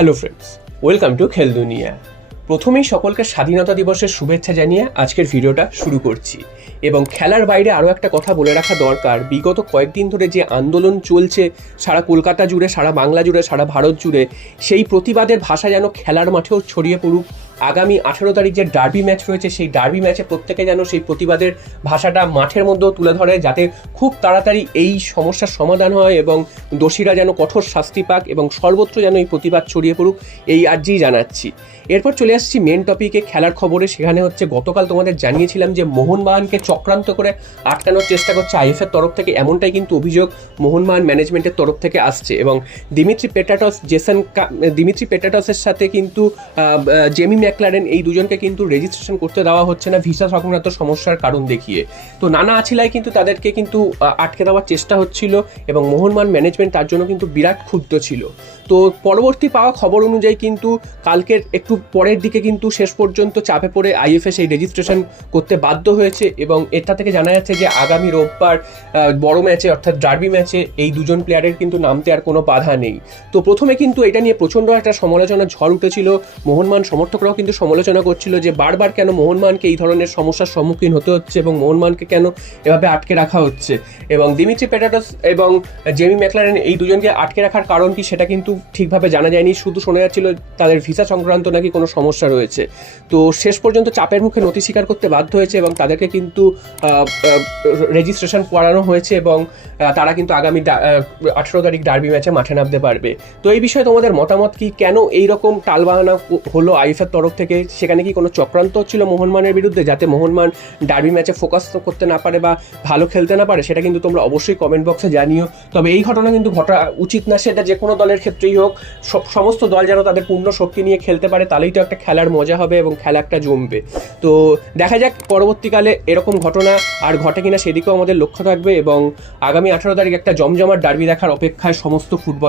Hello friends, welcome to খেল দুনিয়া। প্রথমেই সকলকে স্বাধীনতা দিবসের শুভেচ্ছা জানিয়ে আজকের ভিডিওটা শুরু করছি। এবং খেলার বাইরে আরও একটা কথা বলে রাখা দরকার, বিগত কয়েকদিন ধরে যে আন্দোলন চলছে সারা কলকাতা জুড়ে, সারা বাংলা জুড়ে, সারা ভারত জুড়ে, সেই প্রতিবাদের ভাষা যেন খেলার মাঠেও ছড়িয়ে পড়ুক। আগামী 18 তারিখ যে ডার্বি ম্যাচ রয়েছে, সেই ডার্বি ম্যাচে প্রত্যেকে যেন সেই প্রতিবাদের ভাষাটা মাঠের মধ্যেও তুলে ধরে, যাতে খুব তাড়াতাড়ি এই সমস্যার সমাধান হয় এবং দোষীরা যেন কঠোর শাস্তি পাক এবং সর্বত্র যেন এই প্রতিবাদ ছড়িয়ে পড়ুক, এই আর্জিই জানাচ্ছি। এরপর চলে আসছি মেন টপিকে, খেলার খবরে। সেখানে হচ্ছে গতকাল তোমাদের জানিয়েছিলাম যে মোহনবাগানকে চক্রান্ত করে আটকানোর চেষ্টা করছে আইএফএর তরফ থেকে, এমনটাই কিন্তু অভিযোগ মোহনবাগান ম্যানেজমেন্টের তরফ থেকে আসছে। এবং দিমিত্রি পেটাটসের সাথে কিন্তু জেমি ম্যাকলারেন, এই দুজনকে কিন্তু রেজিস্ট্রেশন করতে দেওয়া হচ্ছে না ভিসা সংক্রান্ত সমস্যার কারণ দেখিয়ে। তো নানা আছিলায় কিন্তু তাদেরকে কিন্তু আটকে দেওয়ার চেষ্টা হচ্ছিল এবং মোহনবাগান ম্যানেজমেন্ট তার জন্য কিন্তু বিরাট ক্ষুব্ধ ছিল। তো পরবর্তী পাওয়া খবর অনুযায়ী কিন্তু কালকের একটু পরের দিকে কিন্তু শেষ পর্যন্ত চাপে পড়ে আইএফএ সেই রেজিস্ট্রেশন করতে বাধ্য হয়েছে এবং এটা থেকে জানা যাচ্ছে যে আগামী রোববার বড় ম্যাচে অর্থাৎ ডার্বি ম্যাচে এই দুজন প্লেয়ারের কিন্তু নামতে আর কোনো বাধা নেই। তো প্রথমে কিন্তু এটা নিয়ে প্রচণ্ড একটা সমালোচনার ঝড় উঠেছিল। মোহনবাগান সমর্থকরাও কিন্তু সমালোচনা করছিল যে বারবার কেন মোহনবাগানকে এই ধরনের সমস্যার সম্মুখীন হতে হচ্ছে এবং মোহনবাগানকে কেন এভাবে আটকে রাখা হচ্ছে। এবং দিমিত্রি পেটাটস এবং জেমি ম্যাকলারেন এই দুজনকে আটকে রাখার কারণ কি সেটা কিন্তু ঠিকভাবে জানা যায়নি, শুধু শোনা যাচ্ছিল তাদের ভিসা সংক্রান্ত নাকি কোনো সমস্যা রয়েছে। তো শেষ পর্যন্ত চাপের মুখে নথি স্বীকার করতে বাধ্য হয়েছে এবং তাদেরকে কিন্তু রেজিস্ট্রেশন করানো হয়েছে এবং তারা কিন্তু আগামী 18 তারিখ ডার্বি ম্যাচে মাঠে নামতে পারবে। তো এই বিষয়ে তোমাদের মতামত কি? কেন এই রকম টালবাহানা হলো আইএফএর তরফ থেকে? সেখানে কি কোনো চক্রান্ত হচ্ছিল মোহনবাগানের বিরুদ্ধে, যাতে মোহনবাগান ডার্বি ম্যাচে ফোকাস করতে না পারে বা ভালো খেলতে না পারে? সেটা কিন্তু তোমরা অবশ্যই কমেন্ট বক্সে জানিও। তবে এই ঘটনা কিন্তু ঘটা উচিত না, সেটা যে কোনো দলের ক্ষেত্রেই হোক। সমস্ত দল যেন তাদের পূর্ণ শক্তি নিয়ে খেলতে পারে, তাহলেই তো একটা খেলার মজা হবে এবং খেলা একটা জমবে। তো দেখা যাক পরবর্তীকালে এরকম ঘটনা আর ঘটে কিনা, সেদিকেও আমাদের লক্ষ্য থাকবে। এবং আগামী 18 তারিখ একটা জমজমাট ডার্বি দেখার অপেক্ষায় সমস্ত ফুটবল